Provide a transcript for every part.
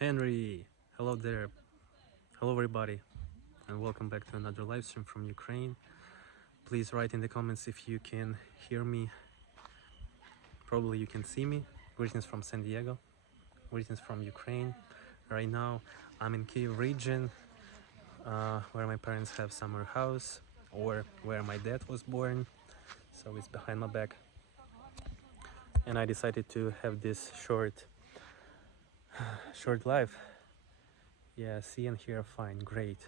Henry, hello there, hello everybody, and welcome back to another live stream from Ukraine. Please write in the comments if you can hear me. Probably you can see me. Greetings from San Diego, greetings from Ukraine. Right now I'm in Kiev region, where my parents have summer house, or where my dad was born, so it's behind my back. And I decided to have this short live. Yeah, see and hear fine, great.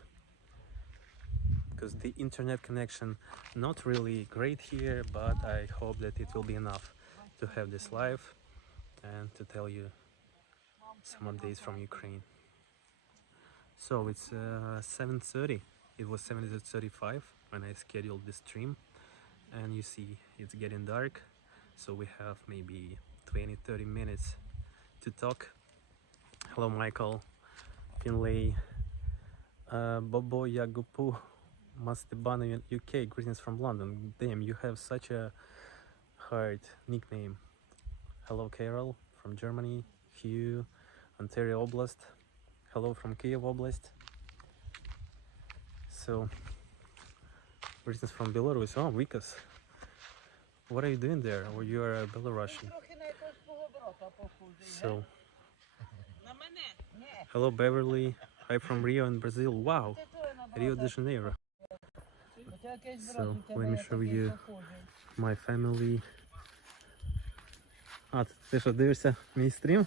Because the internet connection not really great here, but I hope that it will be enough to have this live and to tell you some updates from Ukraine. So it's 7:30. It was 7:35 when I scheduled this stream, and you see it's getting dark, so we have maybe 20-30 minutes to talk. Hello Michael, Finlay, Bobo Yagupu, Mastebano UK, greetings from London. Damn, you have such a hard nickname. Hello Carol from Germany, Hugh, Ontario Oblast. Hello from Kiev Oblast. So, greetings from Belarus. Oh, Vikas, what are you doing there? Or you are a Belarusian? So, hello Beverly. I'm from Rio in Brazil. Wow, Rio de Janeiro. So, let me show you my family. А, ти що, дивишся мій стрім?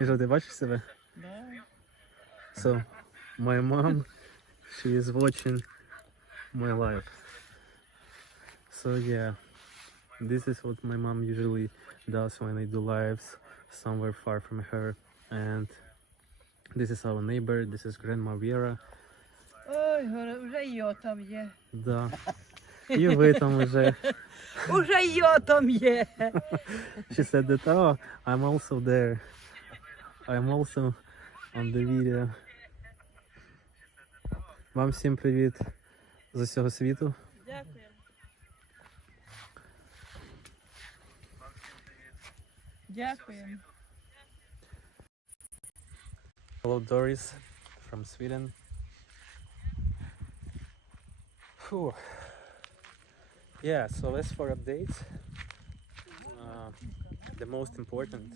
І що, ти бачиш себе? So, my mom, she is watching my life. So yeah, this is what my mom usually does when I do lives somewhere far from her. And this is our neighbor, this is Grandma Vera. Ой, вже йо там є. Да. І ви там уже. Уже йо там є. She said that, oh, I'm also there. I'm also on the video. Вам всім привіт з усього світу. Дякую. Дякую. Hello Doris from Sweden. Whew. Yeah, so as for updates, the most important,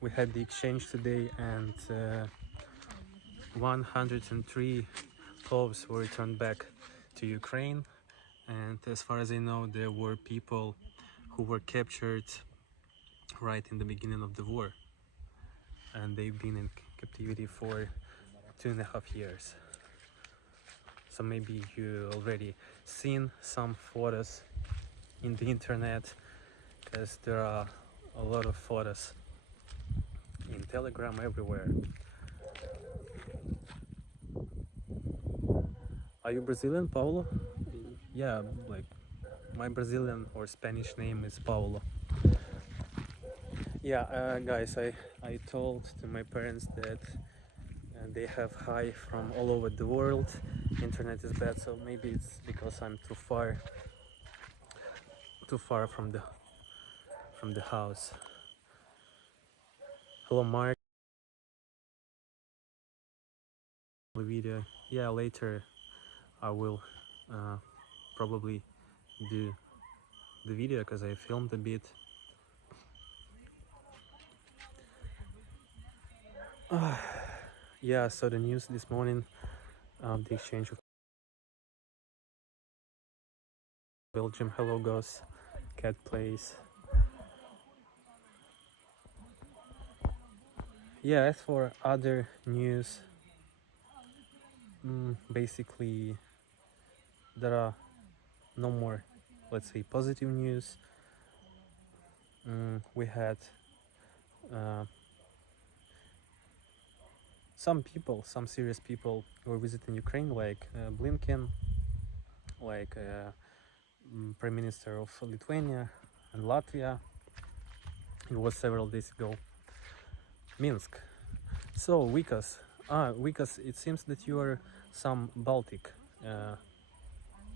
we had the exchange today, and 103 Poles were returned back to Ukraine, and as far as I know, there were people who were captured right in the beginning of the war, and they've been in captivity for 2.5 years. So maybe you already seen some photos in the internet, because there are a lot of photos in Telegram everywhere. Are you Brazilian, Paulo? Yeah, like my Brazilian or Spanish name is Paulo. Yeah, guys, I told to my parents that they have high from all over the world. Internet is bad, so maybe it's because I'm too far from the house. Hello Mark. Video. Yeah, later I will probably do the video because I filmed a bit. Yeah, so the news this morning, the exchange of Belgium. Hello Gus, Cat Place. Yeah, as for other news, basically there are no more, let's say, positive news. We had some serious people were visiting Ukraine, like Blinken, like Prime Minister of Lithuania and Latvia. It was several days ago. Minsk. So Vikas, it seems that you are some Baltic,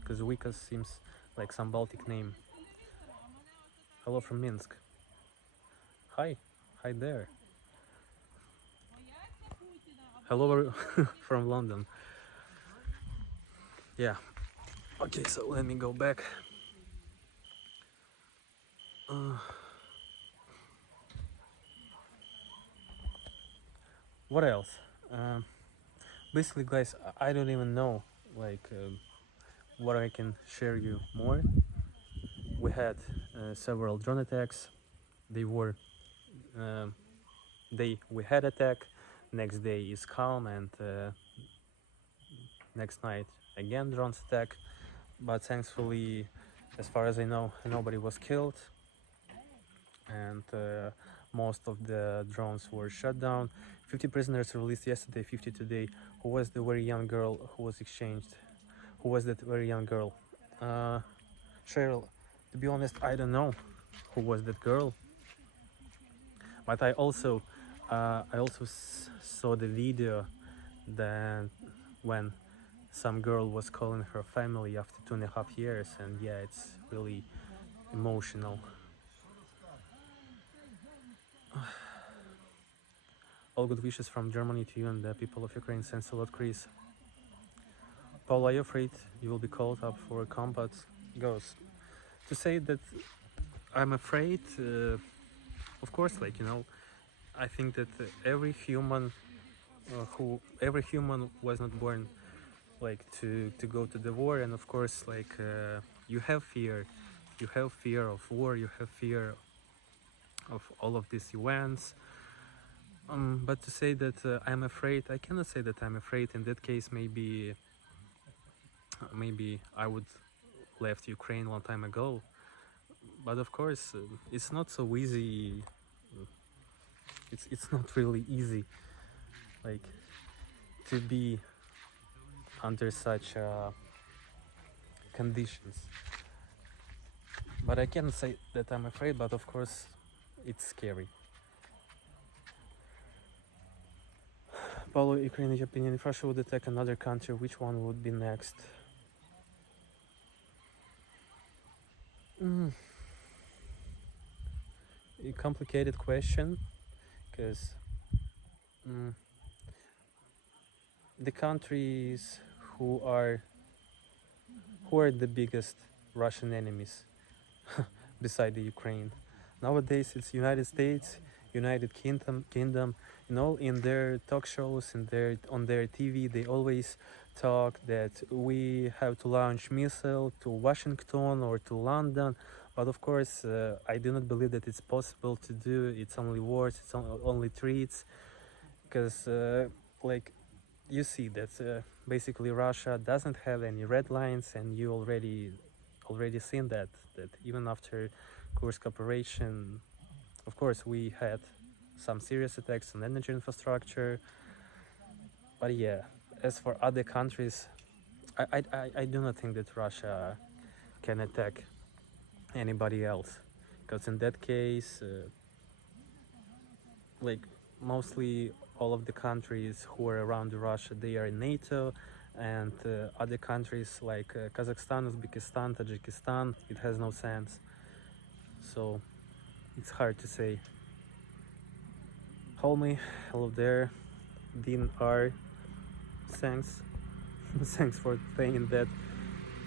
because Vikas seems like some Baltic name. Hello from Minsk. Hi. Hi there. Hello from London. Yeah. Okay, so let me go back. What else? Basically, guys, I don't even know like what I can share you more. We had several drone attacks. They were we had attack. Next day is calm, and next night again drones attack. But thankfully, as far as I know, nobody was killed, and most of the drones were shut down. 50 prisoners released yesterday, 50 today. Who was the very young girl who was exchanged? Who was that very young girl? Cheryl, to be honest, I don't know who was that girl, but I also saw the video that when some girl was calling her family after 2.5 years, and yeah, it's really emotional. All good wishes from Germany to you and the people of Ukraine. Thanks a lot, Chris. Paul, are you afraid you will be called up for combat? Goes to say that I'm afraid. Of course, I think that every human was not born like to go to the war, and of course, you have fear. You have fear of war. You have fear of all of these events. But to say that I'm afraid, I cannot say that I'm afraid. In that case, maybe I would left Ukraine a long time ago. But of course, it's not so easy. It's not really easy, like to be under such conditions. But I can't say that I'm afraid. But of course, it's scary. Paulo, Ukraine, in your opinion, if Russia would attack another country, which one would be next? A complicated question, because the countries who are the biggest Russian enemies beside the Ukraine. Nowadays, it's United States, United Kingdom. In their talk shows, on their TV, they always talk that we have to launch missile to Washington or to London. But of course, I do not believe that it's possible to do. It's only words. It's only threats, because like you see that basically Russia doesn't have any red lines, and you already seen that even after Kursk operation, of course we had some serious attacks on energy infrastructure. But yeah, as for other countries, I do not think that Russia can attack anybody else, because in that case, like mostly all of the countries who are around Russia, they are in NATO, and other countries like Kazakhstan, Uzbekistan, Tajikistan, it has no sense. So it's hard to say. Homie, hello there. Dean R, thanks. Thanks for saying that.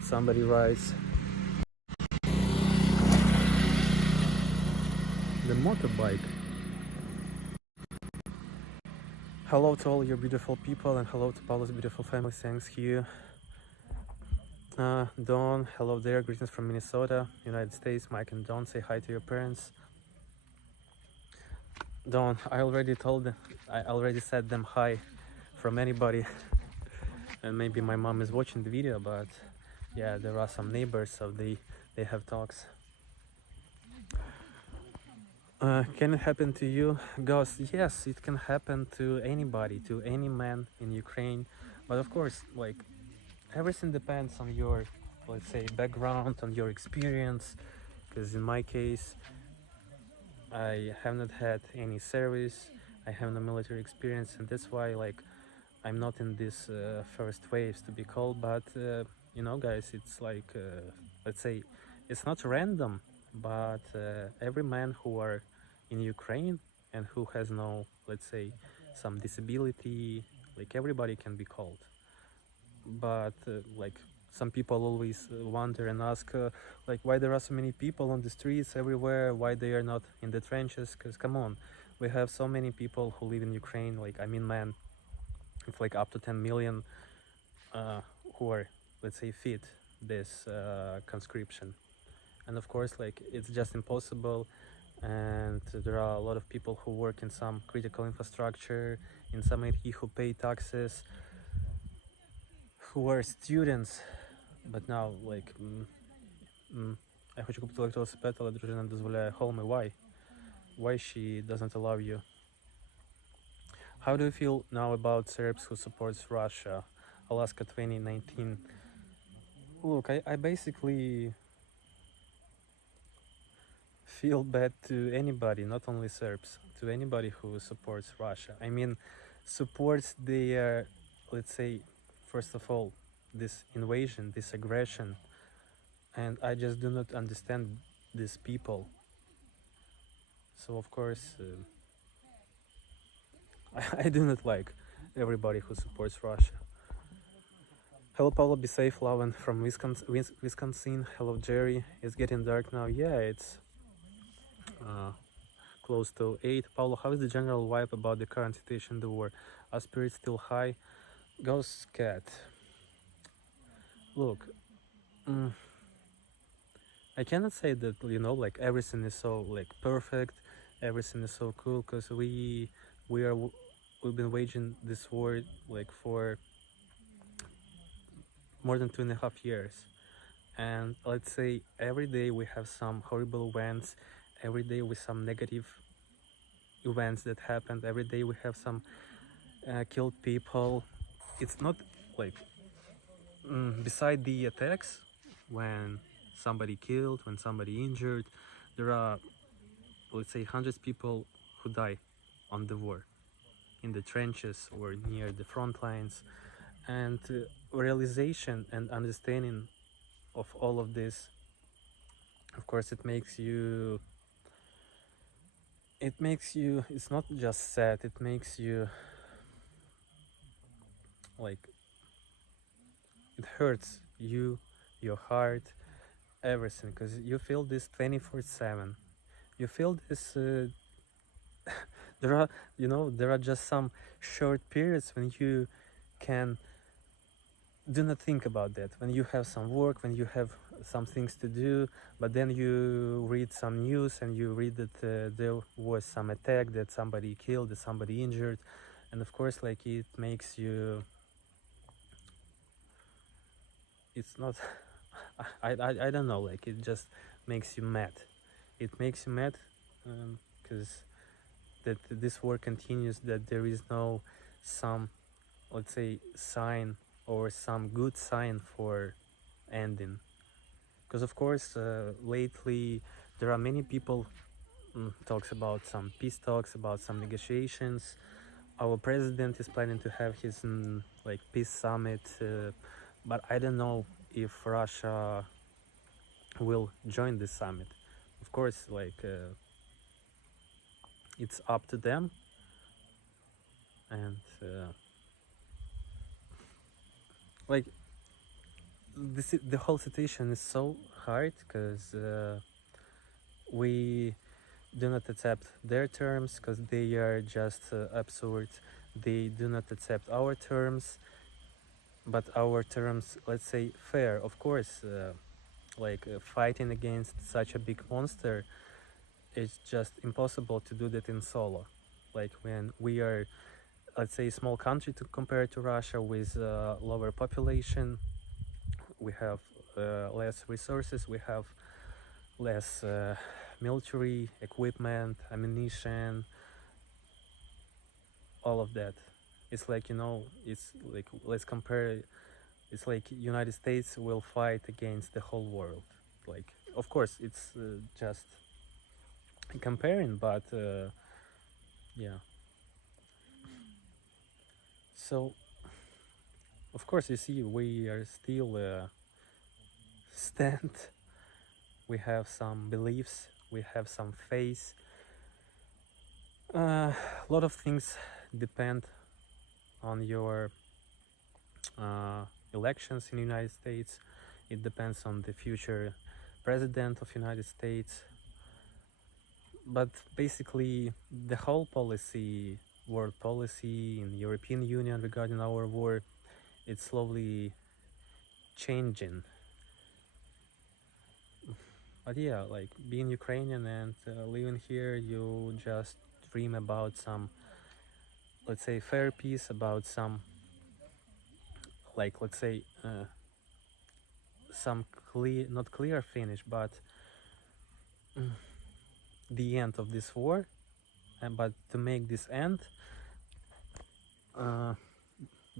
Somebody writes the motorbike. Hello to all your beautiful people, and hello to Paolo's beautiful family. Thanks, Hugh. Dawn, hello there. Greetings from Minnesota, United States. Mike and Dawn, say hi to your parents. Dawn, I already said them hi from anybody. And maybe my mom is watching the video, but yeah, there are some neighbors, so they have talks. Can it happen to you, Ghost? Yes, it can happen to anybody, to any man in Ukraine. But of course, everything depends on your, let's say, background, on your experience. Because in my case, I have not had any service, I have no military experience, and that's why I'm not in this first waves to be called. But guys, it's let's say, it's not random. but every man who are in Ukraine and who has no, let's say, some disability, like everybody can be called. But like some people always wonder and ask, like, why there are so many people on the streets everywhere, why they are not in the trenches? Because come on, we have so many people who live in Ukraine, like, I mean, man, it's like up to 10 million uh, who are, let's say, fit this conscription. And of course, like, it's just impossible. And there are a lot of people who work in some critical infrastructure, in some IT, who pay taxes, who are students. But now, like, я хочу купити велосипед, але дружина не дозволяє. Hold me, why? Why she doesn't allow you? How do you feel now about Serbs who supports Russia? Alaska 2019. Look, I basically feel bad to anybody, not only Serbs, to anybody who supports Russia. I mean, supports their, let's say, first of all, this invasion, this aggression, and I just do not understand these people. So of course, I do not like everybody who supports Russia. Hello, Paulo. Be safe, love, and from Wisconsin. Hello, Jerry. It's getting dark now. Yeah, it's close to 8. Paulo, how is the general vibe about the current situation in the war? Are spirits still high? Ghost Cat. Look, I cannot say that, you know, like everything is so like perfect, everything is so cool, because we've been waging this war like for more than 2.5 years. And let's say every day we have some horrible events, every day with some negative events that happened, every day we have some killed people. It's not like beside the attacks, when somebody killed, when somebody injured, there are, let's say, hundreds of people who die on the war, in the trenches or near the front lines. And realization and understanding of all of this, of course, it's not just sad, it makes you like, it hurts you, your heart, everything, because you feel this 24/7. You feel this there are, you know, there are just some short periods when you can do not think about that, when you have some work, when you have some things to do, but then you read some news and you read that there was some attack, that somebody killed, that somebody injured, and of course, like, it makes you, it's not I don't know, like, it just makes you mad. It makes you mad because that this war continues, that there is no some, let's say, sign or some good sign for ending. Because of course, lately there are many people talks about some peace talks, about some negotiations. Our president is planning to have his like peace summit, but I don't know if Russia will join this summit. Of course, like, it's up to them, and like, the whole situation is so hard because we do not accept their terms because they are just absurd. They do not accept our terms, but our terms, let's say, fair. Of course, like, fighting against such a big monster, it's just impossible to do that in solo. Like, when we are, let's say, a small country to compare to Russia with lower population, we have less resources, we have less military equipment, ammunition, all of that. It's like, you know, it's like, let's compare, it's like United States will fight against the whole world. Like, of course, it's just comparing, but yeah. So of course, you see, we are still stand we have some beliefs, we have some faith. A lot of things depend on your elections in the United States. It depends on the future president of United States. But basically, the whole policy, world policy in European Union regarding our war, it's slowly changing. But yeah, like being Ukrainian and living here, you just dream about some, let's say, fair peace, about some, like, let's say, some clear, not clear finish, but the end of this war. But to make this end,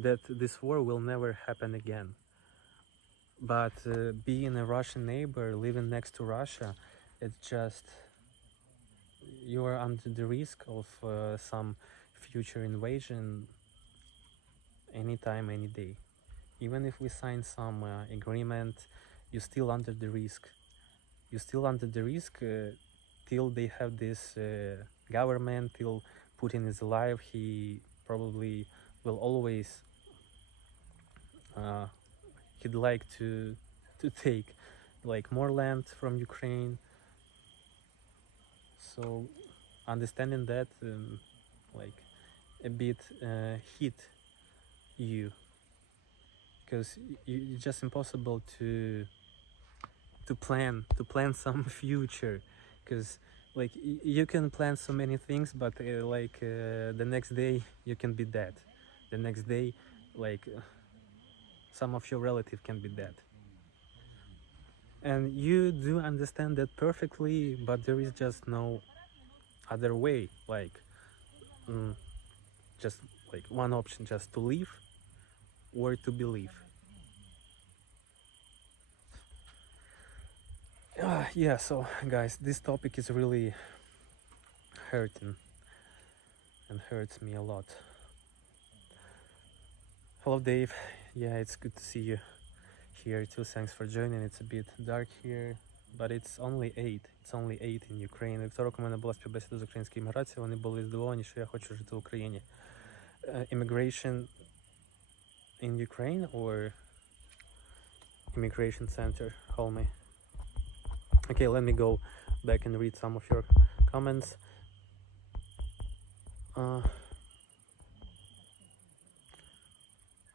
that this war will never happen again. But being a Russian neighbor, living next to Russia, it's just you are under the risk of some future invasion anytime, any day. Even if we sign some agreement, you're still under the risk. You're still under the risk till they have this government, till Putin is alive. He probably will always he'd like to take like more land from Ukraine. So understanding that like a bit hit you, because it's just impossible to plan some future, because like you can plan so many things, but the next day you can be dead. The next day, like some of your relative can be dead, and you do understand that perfectly, but there is just no other way, like just like one option, just to leave or to believe. Yeah, so guys, this topic is really hurting and hurts me a lot. Hello Dave, yeah, it's good to see you here too. Thanks for joining. It's a bit dark here, but it's only 8. It's only 8 in Ukraine. Вівторок у мене була співбесіда з українською імміграцією. Вони були здивовані, що я хочу жити в Україні. Immigration in Ukraine or immigration center, Holme? Okay, let me go back and read some of your comments.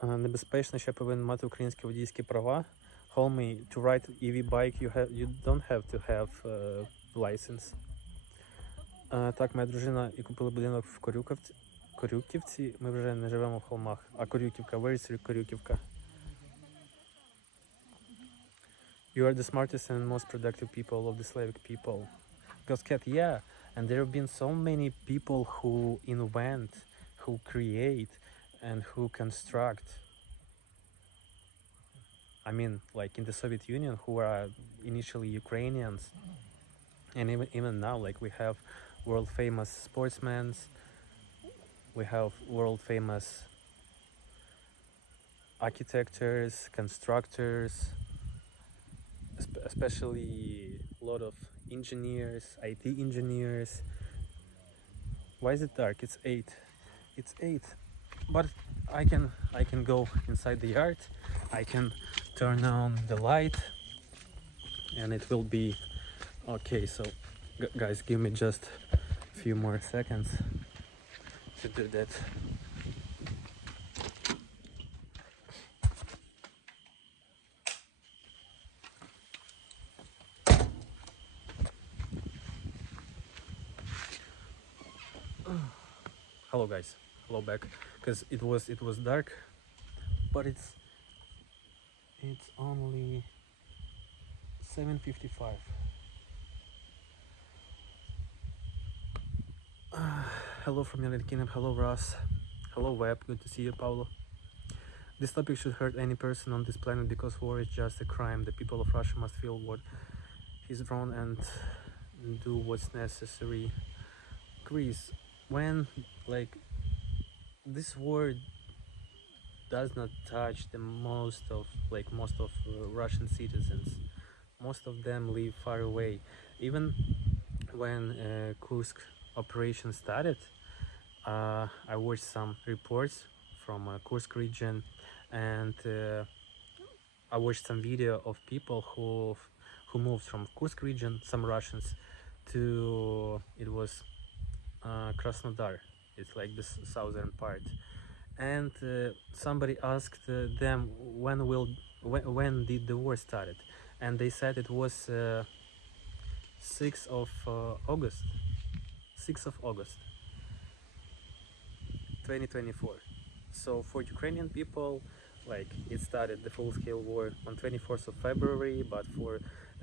Небезпечно, що я повинен мати українські водійські права. Homie, to ride EV bike you don't have to have license. Так, моя дружина і купила будинок в Корюківці. Ми вже не живемо в Холмах. А Корюківка, where is Корюківка? You are the smartest and most productive people of the Slavic people. Because cat, yeah, and there have been so many people who invent, who create, and who construct. I mean, like in the Soviet Union, who are initially Ukrainians, and even now, like we have world famous sportsmen, we have world famous architects, constructors, especially a lot of engineers, IT engineers. Why is it dark? It's 8. It's 8. But I can go inside the yard. I can turn on the light and it will be okay. So guys, give me just a few more seconds to do that. Hello guys, hello back, because it was dark, but it's only 7:55. Hello from United Kingdom. Hello Ross. Hello Web. Good to see you, Paulo. This topic should hurt any person on this planet because war is just a crime. The people of Russia must feel what is wrong and do what's necessary. Greece, when like this war does not touch the most of Russian citizens, most of them live far away. Even when Kursk operation started, I watched some reports from Kursk region, and I watched some video of people who moved from Kursk region, some Russians, to it was Krasnodar. It's like the southern part, and somebody asked them when did the war started, and they said it was 6th of August, 6th of August, 2024. So for Ukrainian people, like it started the full-scale war on 24th of February, but for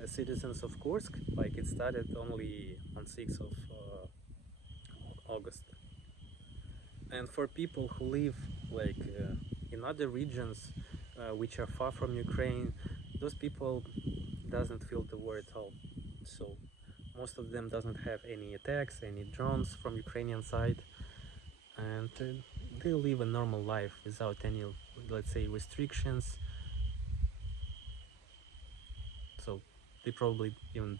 citizens of Kursk, like it started only on 6th of August. And for people who live like in other regions which are far from Ukraine, those people doesn't feel the war at all. So most of them doesn't have any attacks, any drones from Ukrainian side, and they live a normal life without any, let's say, restrictions. So they probably even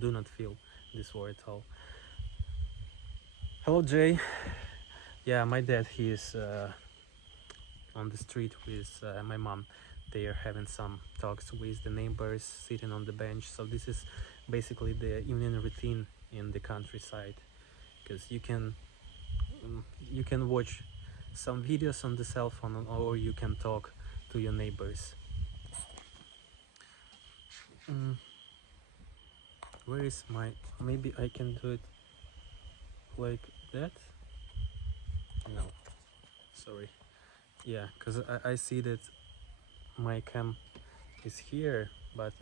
do not feel this war at all. Hello, Jay. Yeah, my dad, he is on the street with my mom. They are having some talks with the neighbors, sitting on the bench. So this is basically the evening routine in the countryside, because you can watch some videos on the cell phone, or you can talk to your neighbors. Where is my, maybe I can do it like that. No, sorry. Yeah, because I see that my cam is here, but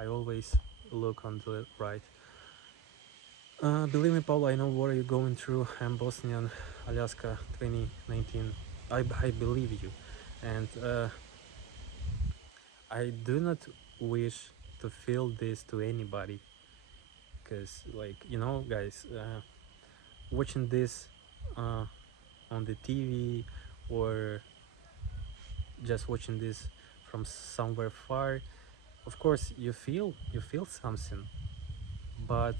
I always look on the right. Believe me, Paul, I know what you're going through. I'm Bosnian, Alaska, 2019. I believe you, and I do not wish to feel this to anybody, because, like, you know, guys, watching this on the TV, or just watching this from somewhere far, of course you feel something, but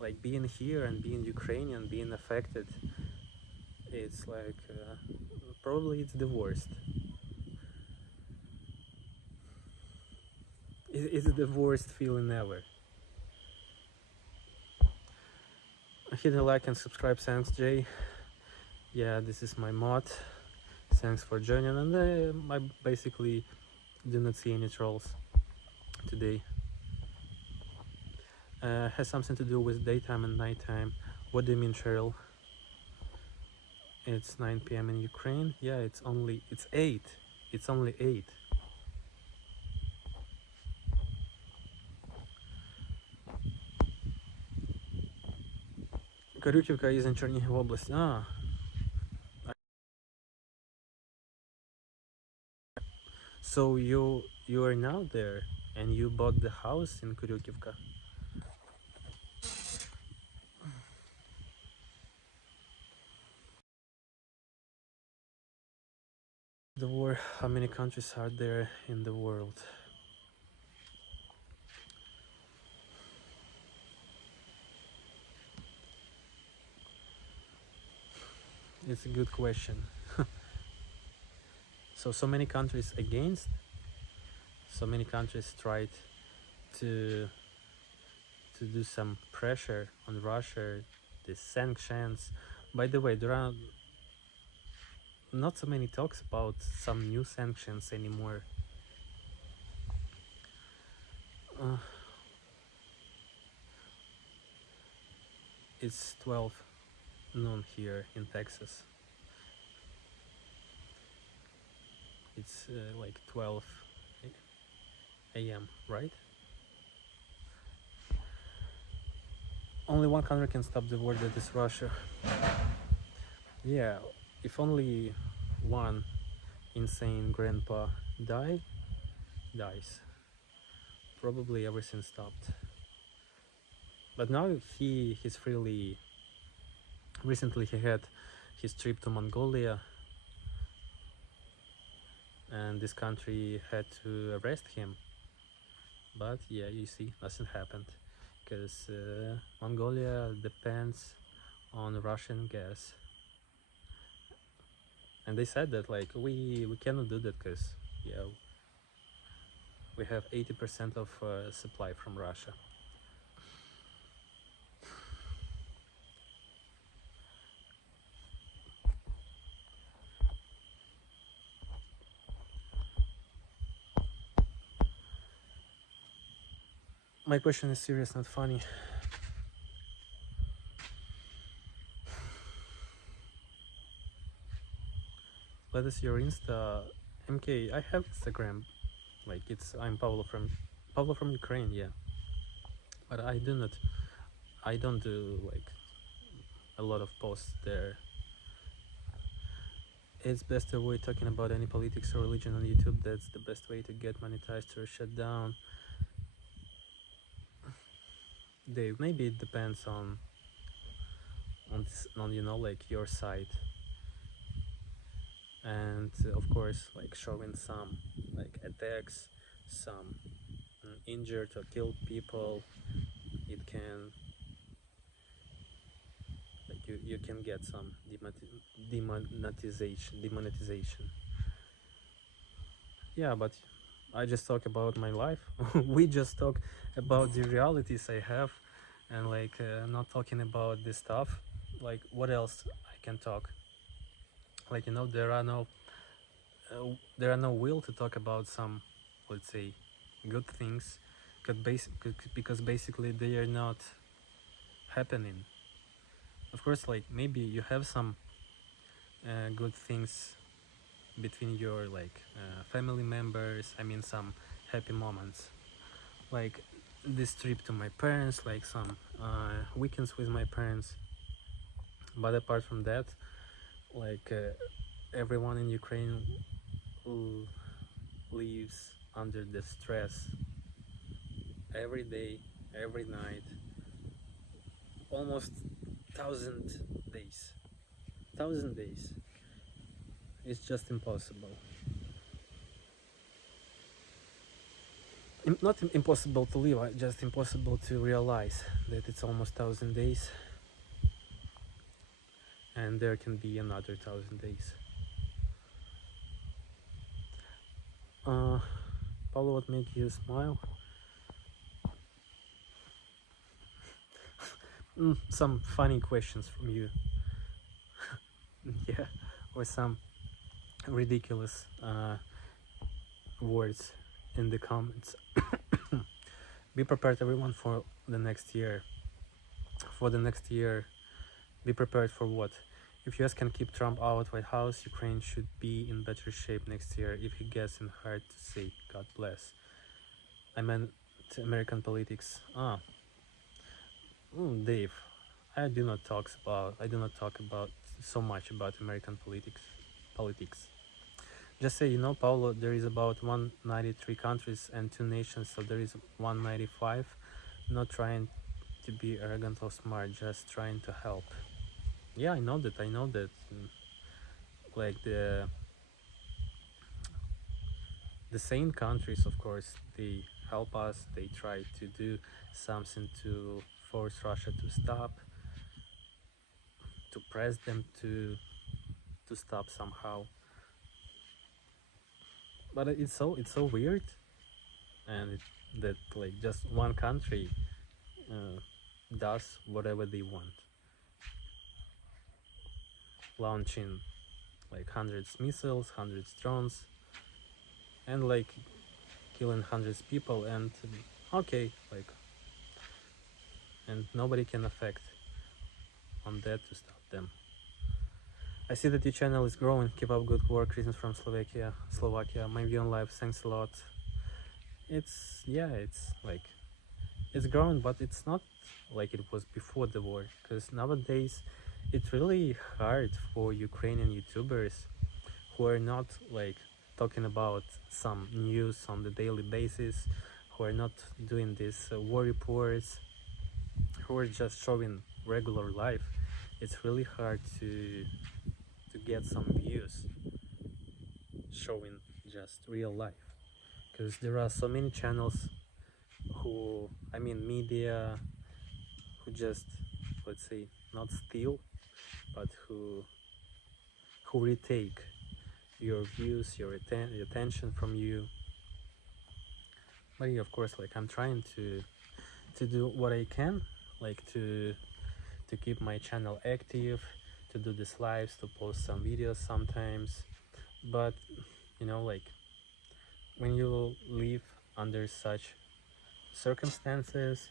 like being here and being Ukrainian, being affected, it's like probably it's the worst. It's the worst feeling ever. Hit a like and subscribe. Thanks, Jay. Yeah, this is my mod. Thanks for joining, and I basically do not see any trolls today. Has something to do with daytime and nighttime. What do you mean, Cheryl? It's 9 p.m. in Ukraine. Yeah, it's 8. It's only 8. Корюківка is in Чернігів область. So you are now there, and you bought the house in Kuryukivka? The war, how many countries are there in the world? It's a good question. So many countries against, so many countries tried to do some pressure on Russia, the sanctions. By the way, there are not so many talks about some new sanctions anymore. It's 12 noon here in Texas. It's like 12 a.m., right? Only one country can stop the war, that is Russia. Yeah, if only one insane grandpa dies, probably everything stopped. But now he's freely. Recently he had his trip to Mongolia, and this country had to arrest him but yeah, you see, nothing happened because Mongolia depends on Russian gas, and they said that like we cannot do that because yeah, we have 80% of supply from Russia. My question is serious, not funny. What is your Insta? MK, I have Instagram. Like it's I'm Pablo from Ukraine, yeah. But I don't do like a lot of posts there. It's best to avoid talking about any politics or religion on YouTube. That's the best way to get monetized or shut down. Dave, maybe it depends on you know like your side, and of course like showing some like attacks, some injured or killed people. It can like you can get some demonetization. Yeah, but I just talk about my life. We just talk about the realities I have, and like not talking about this stuff. Like what else I can talk? Like you know, there are no will to talk about some, let's say, good things, because basically they are not happening. Of course, like maybe you have some good things between your like family members. I mean, some happy moments, like this trip to my parents, like some weekends with my parents. But apart from that, like everyone in Ukraine who lives under the stress every day, every night, almost 1,000 days. 1,000 days. It's just impossible. Not impossible to live, just impossible to realize that it's almost 1,000 days, and there can be another 1,000 days. Paulo, what make you smile? Some funny questions from you. Yeah, or some ridiculous words in the comments. Be prepared, everyone, for the next year. For the next year, be prepared for what? If US can keep Trump out White House, Ukraine should be in better shape next year. If he gets in, hard to say. God bless. I meant American politics. Dave, I do not talk about so much about American politics. Just say, you know, Paulo, there is about 193 countries and 2 nations, so there is 195. Not trying to be arrogant or smart, just trying to help. Yeah, I know that. Like the same countries, of course, they help us. They try to do something to force Russia to stop, to press them to stop somehow. But it's so weird, and that like just one country does whatever they want, launching like hundreds missiles, hundreds drones, and like killing hundreds people, and okay, like, and nobody can affect on that to stop them. I see that your channel is growing. Keep up good work. Greetings from Slovakia. My view on life. Thanks a lot. It's like it's growing, but it's not like it was before the war. Because nowadays, it's really hard for Ukrainian YouTubers who are not like talking about some news on the daily basis, who are not doing these war reports, who are just showing regular life. It's really hard to get some views showing just real life, because there are so many channels media who just, let's say, not steal, but who retake your views, your attention from you. But yeah, of course, like I'm trying to do what I can, like to keep my channel active, to do these lives, to post some videos sometimes. But like when you live under such circumstances,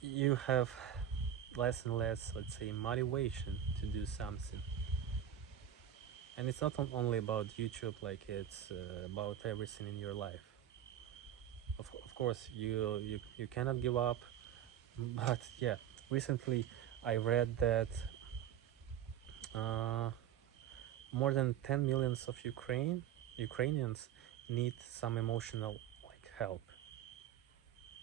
you have less and less, let's say, motivation to do something. And it's not only about YouTube, like it's about everything in your life. Of course, you cannot give up. But yeah, recently I read that uh, more than 10 millions of Ukrainians need some emotional like help,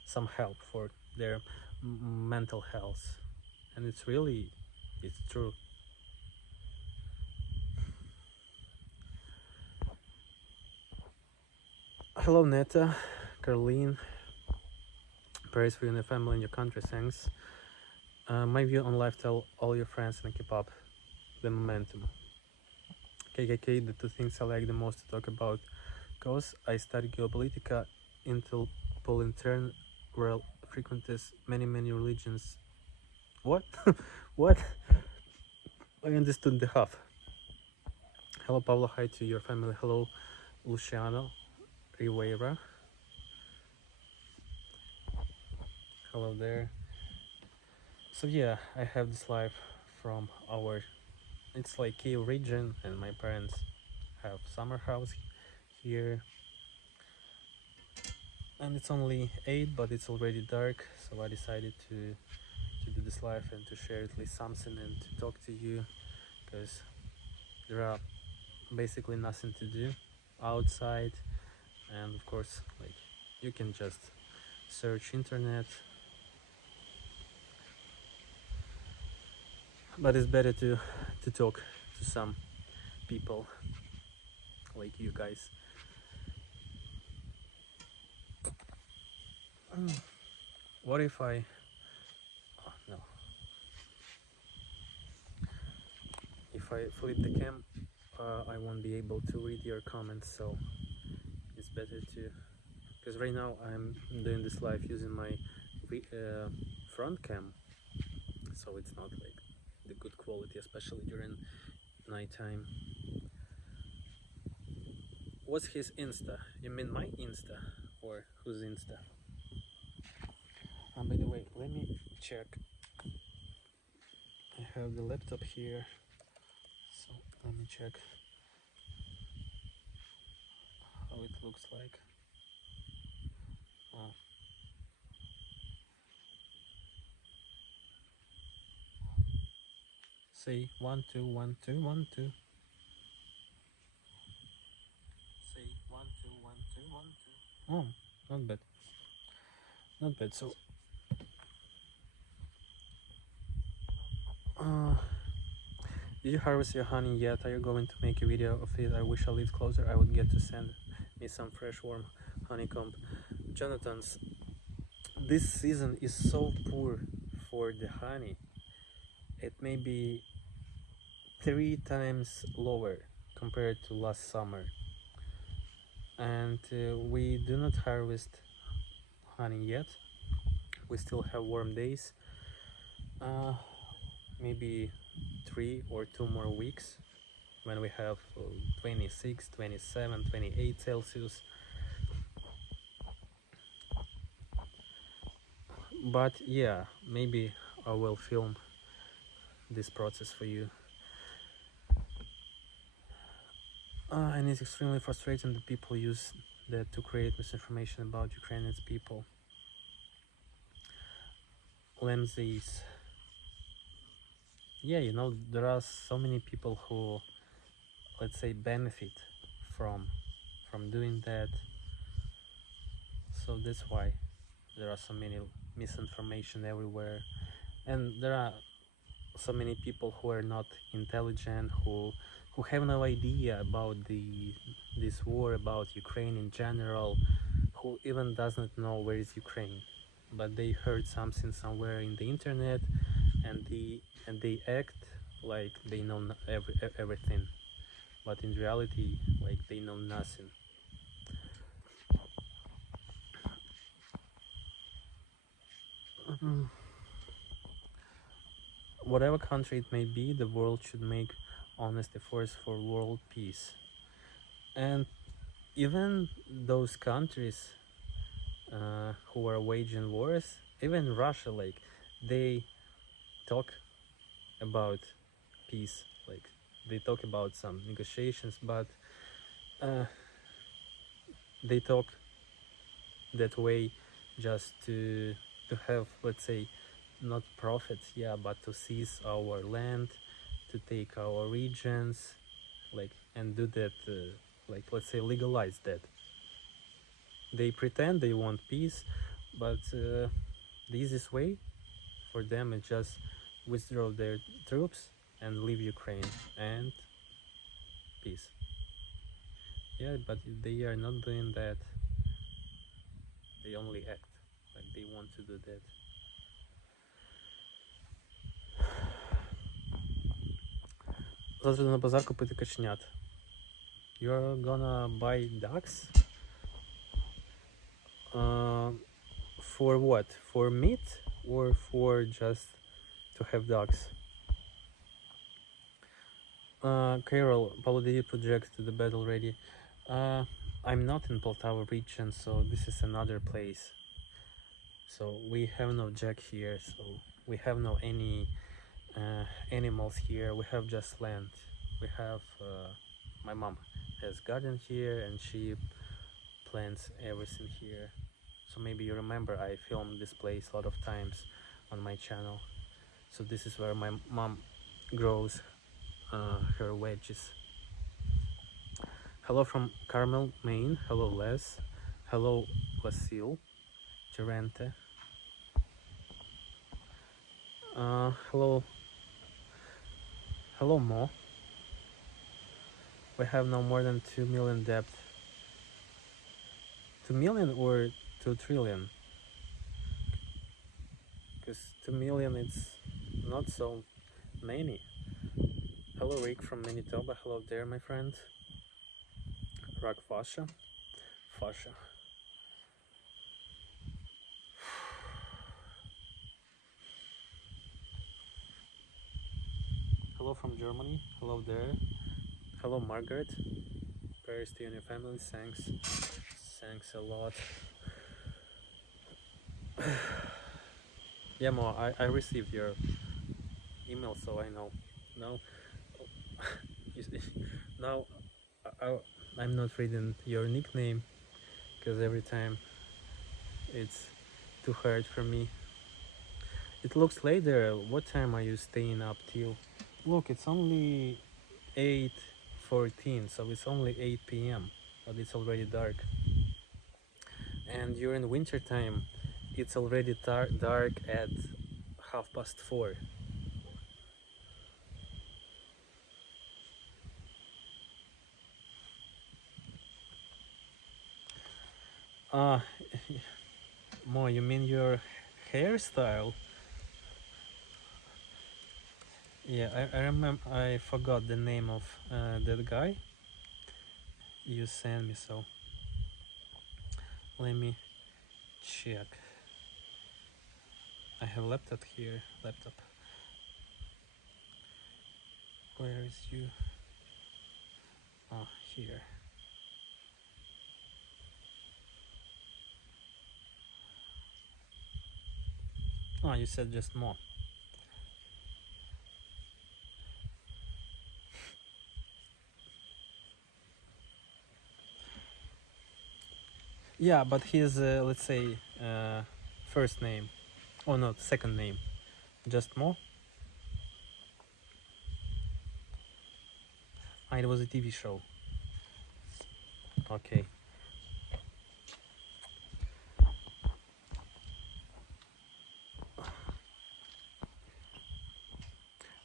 some help for their mental health, and it's true. Hello Neta, Caroline, praise for you and your family and your country, thanks. My view on life: tell all your friends and keep up the momentum. KKK, the two things I like the most to talk about, because I study Geopolitics until intern world frequentist many religions. What? What? I understood the half. Hello Pablo, hi to your family. Hello Luciano Rivera. Hello there. So yeah, I have this life from it's like Kiev region, and my parents have summer house here. And it's only 8, but it's already dark, so I decided to do this live and to share at least something and to talk to you, because there are basically nothing to do outside. And of course, like, you can just search internet, but it's better to talk to some people like you guys. What if I no, if I flip the cam, I won't be able to read your comments, so it's better to, because right now I'm doing this live using my front cam, so it's not like the good quality, especially during nighttime. What's his Insta? You mean my Insta, or whose Insta? By the way, let me check. I have the laptop here, so let me check how it looks like. Oh. Say 1 2 1 2 1 2. Say 1 2 1 2 1 2. Oh, not bad. Not bad. So, did you harvest your honey yet? Are you going to make a video of it? I wish I lived closer. I would get to send me some fresh, warm honeycomb. Jonathan's, this season is so poor for the honey. It may be 3 times lower compared to last summer. And we do not harvest honey yet. We still have warm days. Maybe 3 or 2 more weeks when we have 26, 27, 28 Celsius. But yeah, maybe I will film this process for you. And it's extremely frustrating that people use that to create misinformation about Ukrainian people. Lenses. Yeah, there are so many people who, let's say, benefit from doing that. So that's why there are so many misinformation everywhere, and there are so many people who are not intelligent, who have no idea about this war, about Ukraine in general, who even doesn't know where is Ukraine, but they heard something somewhere in the internet, and they act like they know everything, but in reality, like they know nothing. Whatever country it may be, the world should make honest efforts for world peace. And even those countries who are waging wars, even Russia, like they talk about peace, like they talk about some negotiations, but uh, they talk that way just to have, let's say, not profits, yeah, but to seize our land, to take our regions, like, and do that, like, let's say, legalize that. They pretend they want peace, but the easiest way for them is just withdraw their troops and leave Ukraine, and peace. Yeah, but they are not doing that. They only act like they want to do that. Завтра на базар купити качнят. You're gonna buy ducks? For what? For meat or for just to have ducks? Carol, Paulo, did you project to the bed already? I'm not in Poltava region, so this is another place. So we have no jack here, so we have no any animals here. We have just land. We have my mom has garden here, and she plants everything here. So maybe you remember I filmed this place a lot of times on my channel. So this is where my mom grows her veggies. Hello from Carmel, Maine. Hello Les. Hello Vasil, Terente. Hello Mo. We have now more than 2 million debt. 2 million or 2 trillion? Because 2 million it's not so many. Hello Rick from Manitoba. Hello there, my friend. Rock Fasha. Hello from Germany. Hello there. Hello Margaret. Prayers to you and your family. Thanks a lot. Yeah, Mo, I received your email, so I know. Now, now I'm not reading your nickname because every time it's too hard for me. It looks later. What time are you staying up till? Look, it's only 8:14, so it's only 8 p.m. but it's already dark. And during winter time, it's already dark at 4:30. Ah, Mo, you mean your hairstyle? Yeah, I remember. I forgot the name of that guy you sent me, so let me check. I have laptop here. Laptop. Where is you? Oh, here. Oh, you said just Mo. Yeah, but his let's say first name. Oh no, second name. Just Mo. Ah, it was a TV show. Okay.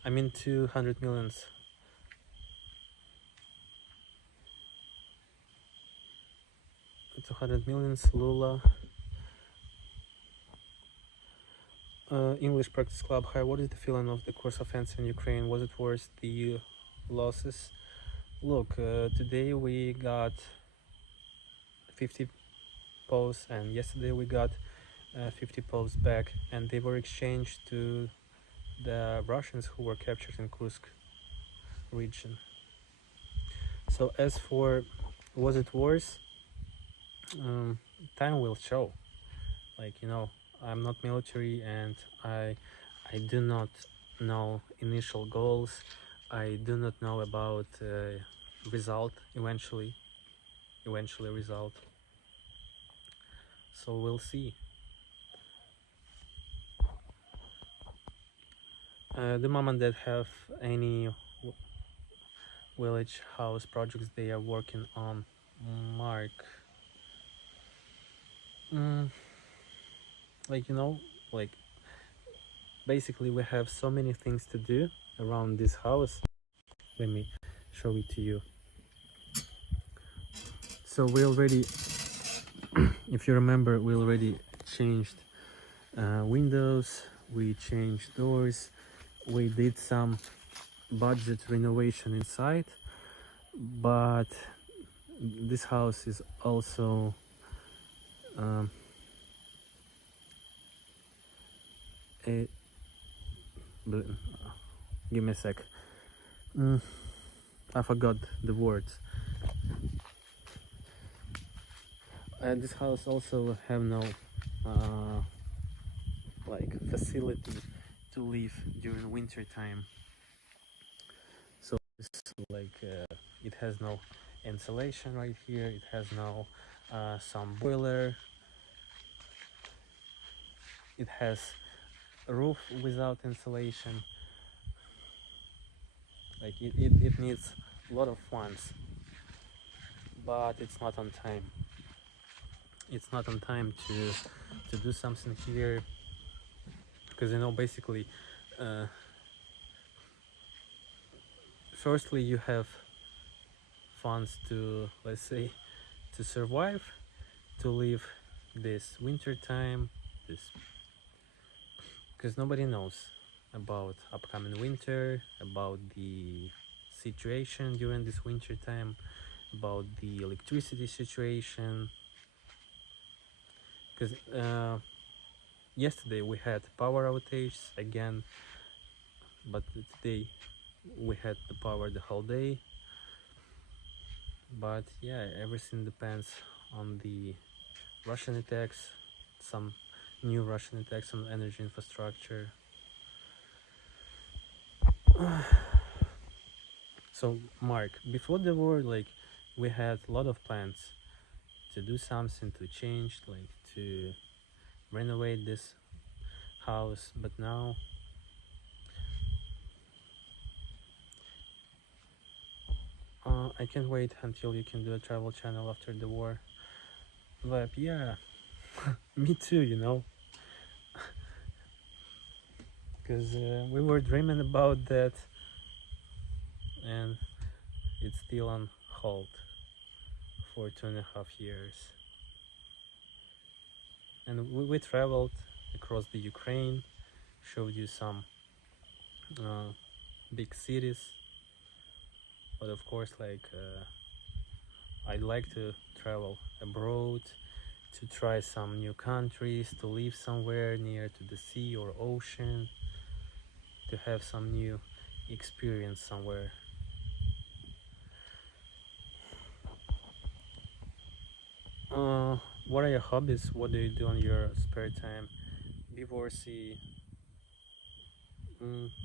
I mean 200 millions. 100 millions. Lula. English Practice Club. Hi, what is the feeling of the course offensive in Ukraine? Was it worth the losses? Look, today we got 50 posts, and yesterday we got 50 posts back, and they were exchanged to the Russians who were captured in Kursk region. So as for was it worse, time will show. Like, you know, I'm not military, and I do not know initial goals. I do not know about result eventually result. So we'll see. The mom and dad have any village house projects they are working on? Mark, like, you know, like basically we have so many things to do around this house. Let me show it to you. So we already, if you remember, we already changed windows, we changed doors, we did some budget renovation inside, but this house is also a, give me a sec. I forgot the words. This house also have no like facility to live during winter time. So it's like it has no insulation right here. It has no some boiler. It has a roof without insulation. Like it needs a lot of funds, but it's not on time. It's not on time to do something here, because, you know, basically firstly you have funds to, let's say, to survive, to live this winter time, this, because nobody knows about upcoming winter, about the situation during this winter time, about the electricity situation, because yesterday we had power outage again, but today we had the power the whole day. But yeah, everything depends on the Russian attacks, some new Russian attacks on energy infrastructure. So Mark, before the war, like, we had a lot of plans to do something, to change, like to renovate this house, but now I can't wait until you can do a travel channel after the war. But yeah, me too, you know, because we were dreaming about that, and it's still on hold for 2.5 years. And we traveled across the Ukraine, showed you some big cities, but of course, like, I'd like to travel abroad, to try some new countries, to live somewhere near to the sea or ocean, to have some new experience somewhere. What are your hobbies? What do you do on your spare time? Divorcee.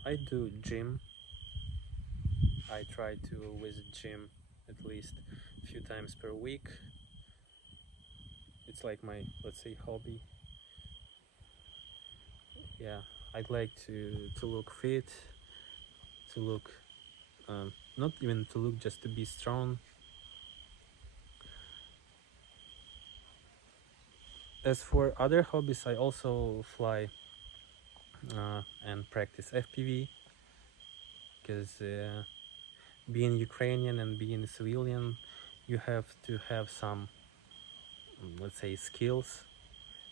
I do gym. I try to visit gym at least a few times per week. It's like my, let's say, hobby. Yeah, I'd like to look fit, to look not even to look, just to be strong. As for other hobbies, I also fly and practice FPV, because being Ukrainian and being a civilian, you have to have some let's say, skills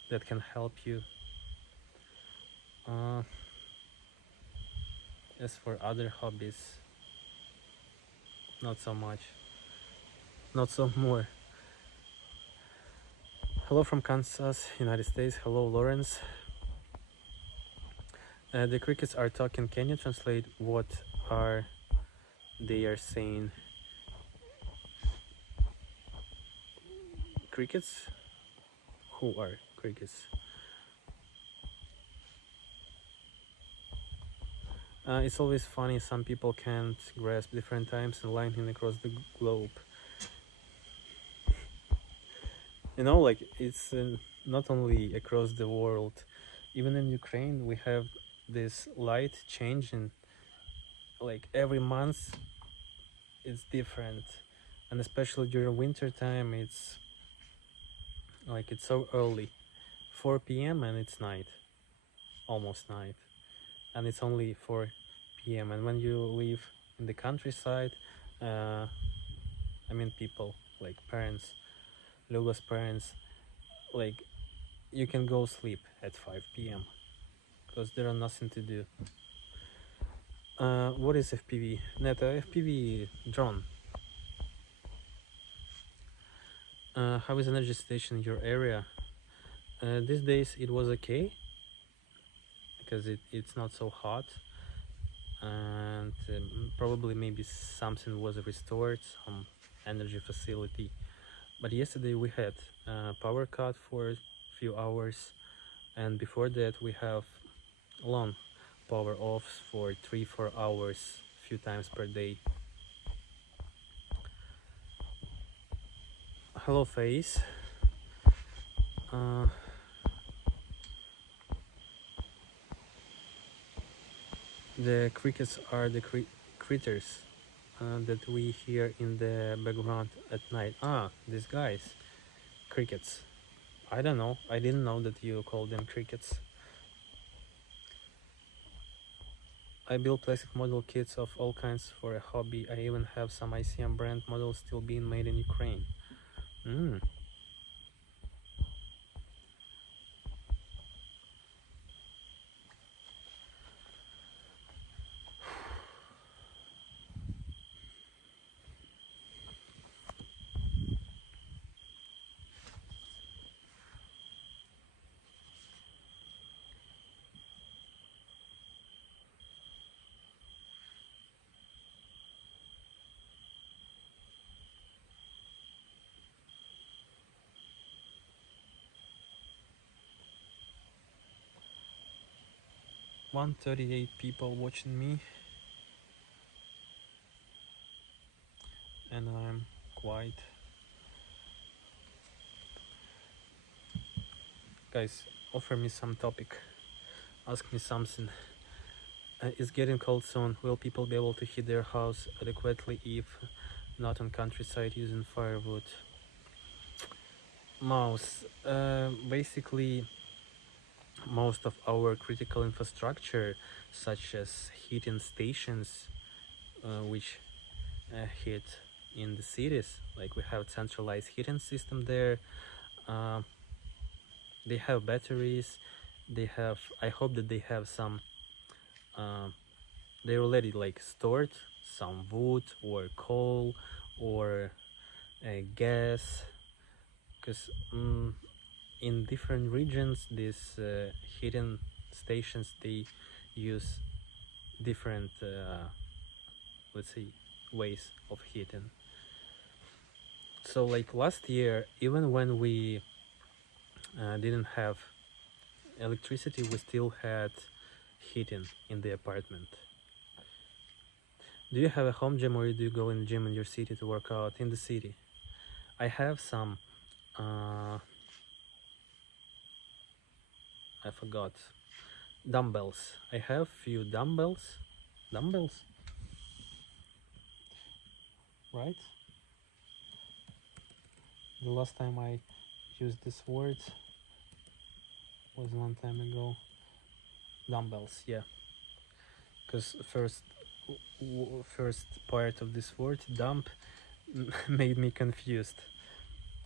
that can help you. As for other hobbies, not so much, not so more. Hello from Kansas, United States. Hello, Lawrence. The crickets are talking. Can you translate what are they are saying? Crickets? Who are crickets? It's always funny, some people can't grasp different times and lightning across the globe. You know, like, it's not only across the world. Even in Ukraine, we have this light changing. Like, every month, it's different. And especially during winter time, it's like, it's so early. 4 p.m. and it's night. Almost night. And it's only 4 p.m. And when you live in the countryside, I mean, people, like parents, Luga's parents, like, you can go sleep at 5 p.m. because there are nothing to do. What is FPV? Neta, FPV drone. How is energy station in your area? These days it was okay because it's not so hot, and probably maybe something was restored, some energy facility. But yesterday we had power cut for a few hours, and before that we have long power offs for 3-4 hours a few times per day. Hello, Face. The crickets are the critters that we hear in the background at night. These guys, crickets. I don't know, I didn't know that you call them crickets. I build plastic model kits of all kinds for a hobby. I even have some ICM brand models still being made in Ukraine. 138 people watching me, and I'm quite... Guys, offer me some topic, ask me something. It's getting cold soon. Will people be able to heat their house adequately if not on countryside using firewood? Mouse, basically most of our critical infrastructure, such as heating stations, which heat in the cities, like we have centralized heating system there. They have batteries, they have, I hope that they have some, they already like stored some wood or coal or gas, because in different regions these heating stations, they use different let's say ways of heating. So like last year, even when we didn't have electricity, we still had heating in the apartment. Do you have a home gym, or do you go in the gym in your city to work out? In the city, I have some I forgot, dumbbells. I have few dumbbells, right? The last time I used this word was a long time ago. Dumbbells, yeah. Because first part of this word, dump, made me confused.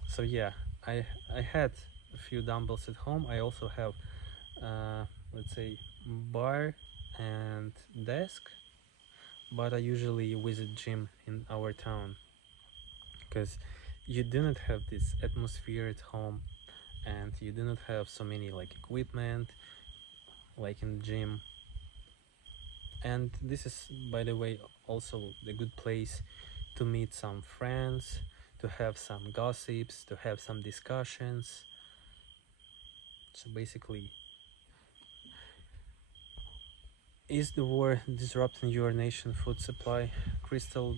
So yeah, I had a few dumbbells at home. I also have let's say bar and desk, but I usually visit gym in our town because you do not have this atmosphere at home, and you do not have so many like equipment like in gym. And this is, by the way, also the good place to meet some friends, to have some gossips, to have some discussions. So basically, is the war disrupting your nation food supply? Crystal,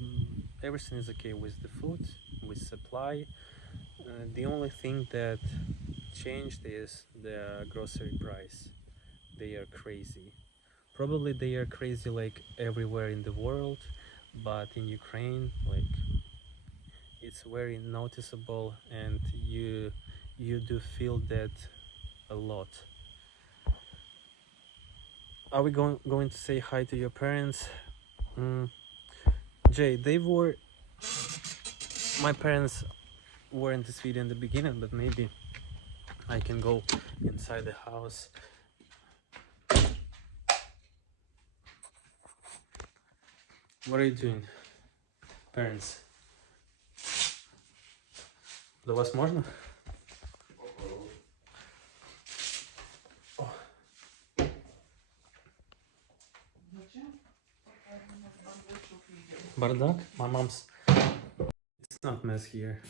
everything is okay with the food, with supply. The only thing that changed is the grocery price. They are crazy. Probably they are crazy like everywhere in the world, but in Ukraine, like it's very noticeable, and you do feel that a lot. Are we going to say hi to your parents? Mm, Jay, they were my parents were in this video in the beginning, but maybe I can go inside the house. What are you doing, parents? До вас можно? Бардак? My mom's. It's not mess here.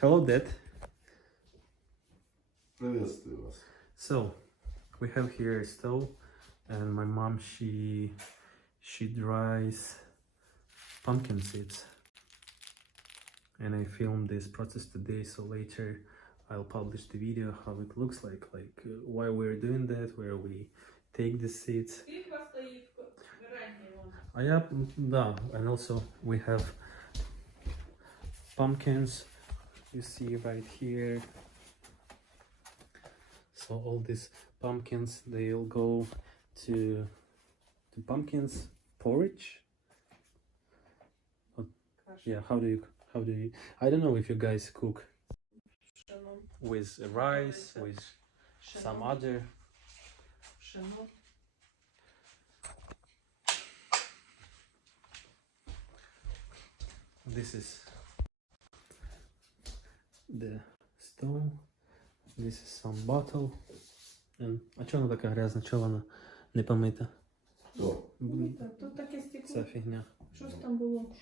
Hello, Dad. Приветствую вас. So, we have here a stove, and my mom she dries pumpkin seeds, and I filmed this process today. So later, I'll publish the video how it looks like why we're doing that, where we take the seeds. Да, and also we have pumpkins. You see right here. So all these pumpkins, they'll go to pumpkins porridge. Yeah, how do you? I don't know if you guys cook with rice, with some other. This is the stove. This is some bottle. And а чого вона така грязна? Чого вона не помита? О, Тут таке стекло. Це фігня. Що ж там було?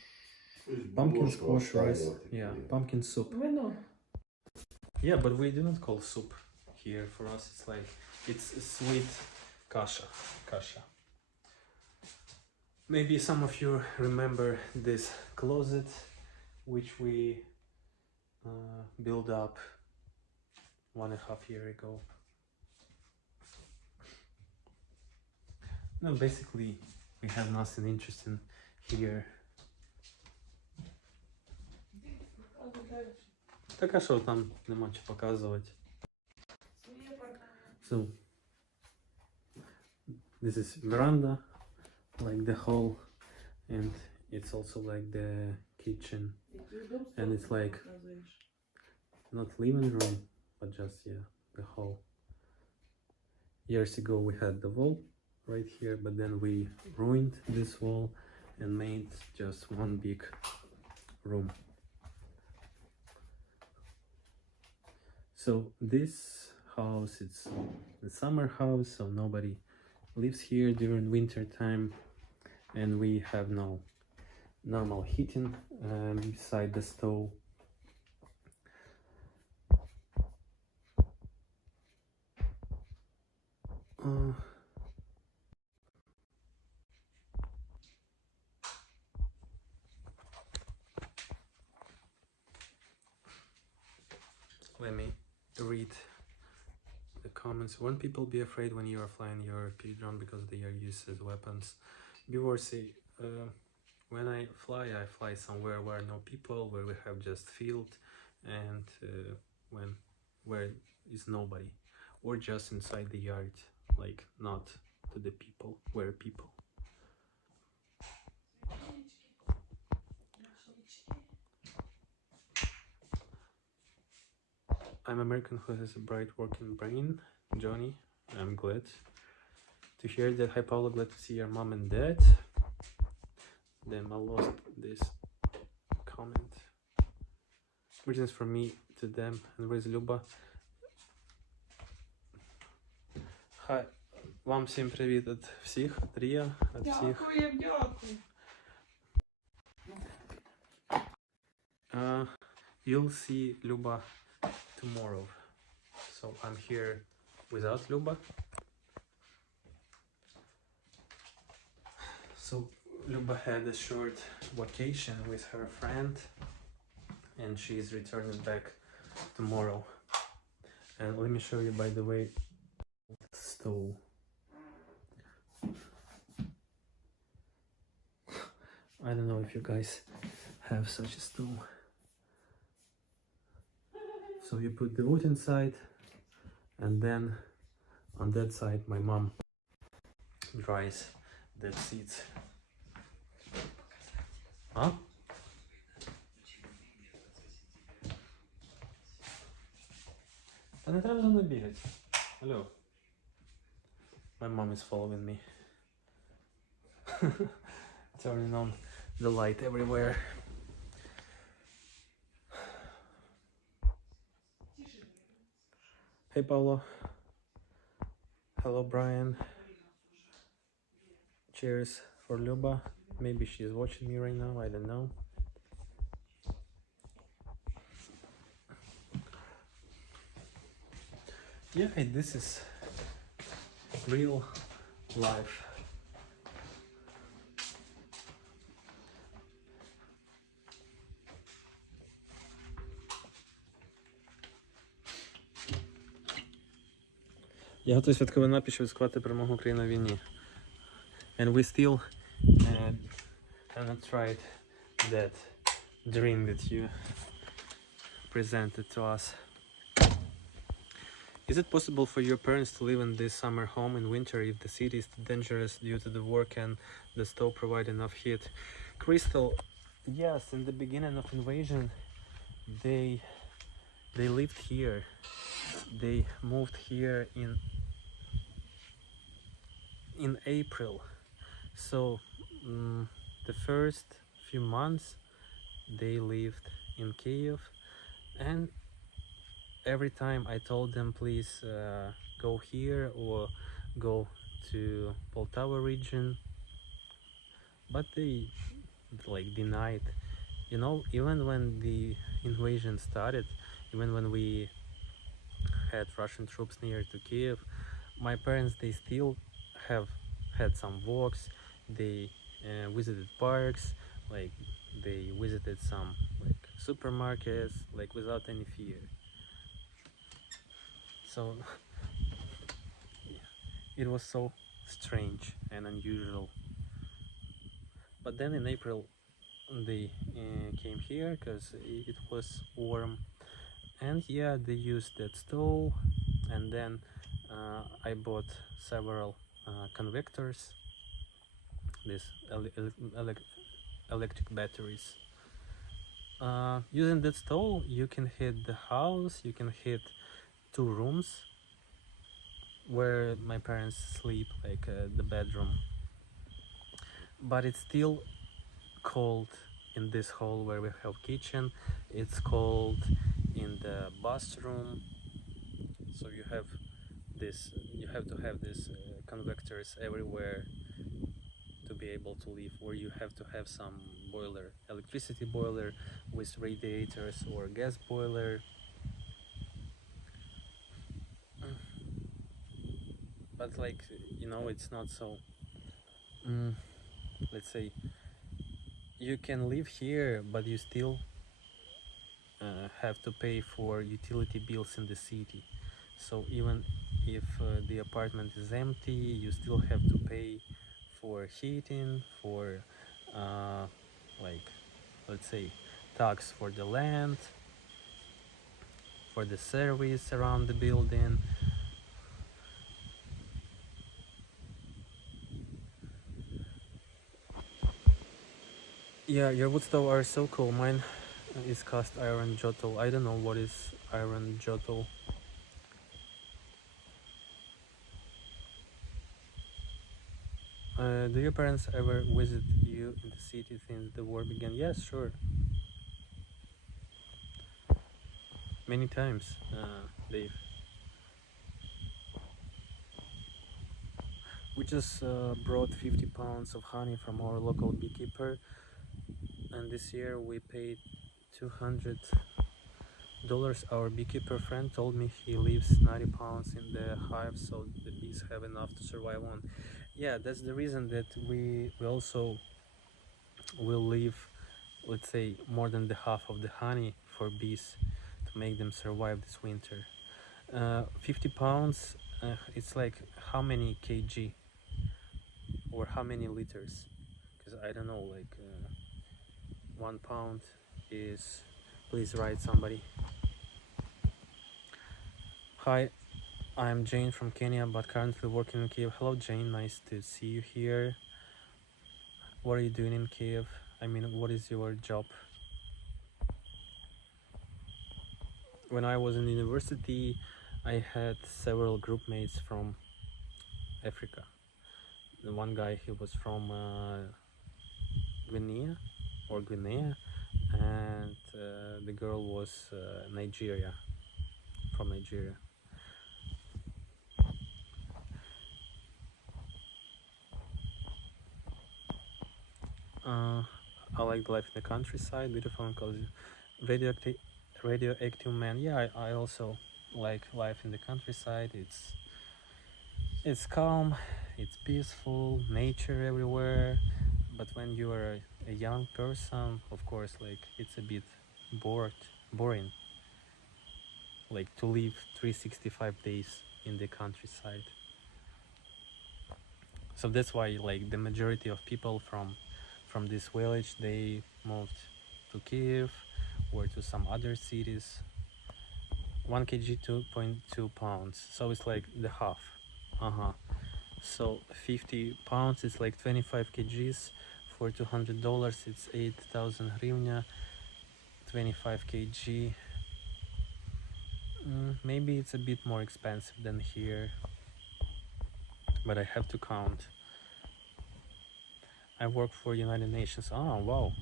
Pumpkin squash rice. Yeah, pumpkin soup. Вино. Yeah, but we do not call soup here. For us, it's a sweet kasha. Maybe some of you remember this closet, which we built up 1.5 years ago. No, basically, we have nothing interesting here. Так а що там нема що показувати. So, this is veranda, like the hall, and it's also like the kitchen, and it's like not living room, but just the hall. Years ago we had the wall right here, but then we ruined this wall and made just one big room. So this house, it's the summer house, so nobody lives here during winter time, and we have no normal heating beside the stove. Let me read the comments. Won't people be afraid when you are flying your P drone because they are used as weapons? Before say, when I fly somewhere where no people, where we have just field, and where is nobody, or just inside the yard, like not to the people, where people. I'm American who has a bright working brain. Johnny, I'm glad to hear that. Hi Paula, glad to see your mom and dad. Then I lost this comment. Greetings from me to them. And where's Люба? Hi. Вам всім привіт від всіх, від Рія, від всіх. Дякую. You'll see Люба tomorrow. So I'm here without Люба. So Люба had a short vacation with her friend and she's returning back tomorrow. And let me show you, by the way, stove. I don't know if you guys have such a stove. So you put the wood inside, and then on that side my mom dries the seeds. Huh? Та не треба за мною бігати. Hello. My mom is following me. Turning on the light everywhere. Hey Paulo. Hello Brian. Cheers for Luba. Maybe she's watching me right now, I don't know. Yeah, this is real life. Я готую святковий напій, щоб відсвяткувати перемогу України в війні. And we still haven't tried that dream that you presented to us. Is it possible for your parents to live in this summer home in winter if the city is too dangerous due to the war? Can the stove provide enough heat? Crystal, yes, in the beginning of invasion, they lived here. They moved here in April. So the first few months they lived in Kiev, and every time I told them please go here or go to Poltava region, but they like denied. You know, even when the invasion started, even when we had Russian troops near to Kiev, my parents, they still have had some walks. They visited parks, like they visited some like supermarkets, like without any fear. So it was so strange and unusual. But then in April they came here because it was warm, and yeah, they used that stove, and then I bought several convectors, these electric batteries. Using that stove you can heat the house, you can heat 2 rooms where my parents sleep, like the bedroom, but it's still cold in this hall where we have kitchen. It's cold in the bathroom, so you have to have these convectors everywhere to be able to live, or you have to have some boiler, electricity boiler with radiators, or gas boiler. But like, you know, it's not so let's say you can live here, but you still have to pay for utility bills in the city. So even if the apartment is empty, you still have to pay for heating, for like, let's say, tax for the land, for the service around the building. Yeah, your wood stove are so cool. Mine is cast iron Jotol. I don't know what is iron jottle. Do your parents ever visit you in the city since the war began? Yes, sure. Many times, Dave. We just brought 50 pounds of honey from our local beekeeper, and this year we paid $200. Our beekeeper friend told me he leaves 90 pounds in the hive so the bees have enough to survive on. Yeah, that's the reason that we also will leave, let's say, more than the half of the honey for bees to make them survive this winter. 50 pounds, it's like how many kg or how many liters? Because I don't know, like 1 pound is, please write somebody. Hi, I'm Jane from Kenya, but currently working in Kiev. Hello Jane, nice to see you here. What are you doing in Kiev? I mean, what is your job? When I was in university, I had several group mates from Africa. The one guy, he was from Guinea, and the girl was Nigeria, from Nigeria. I like life in the countryside, beautiful and cozy. Radioactive man. Yeah, I also like life in the countryside. It's calm, it's peaceful, nature everywhere. But when you are a young person, of course, like it's a bit boring, like to live 365 days in the countryside. So that's why, like, the majority of people from this village, they moved to Kiev or to some other cities. 1 kg 2.2 pounds, so it's like the half. So 50 pounds is like 25 kgs. For $200 it's 8,000 hryvnia. 25 kg, maybe it's a bit more expensive than here, but I have to count. I work for United Nations. Oh wow.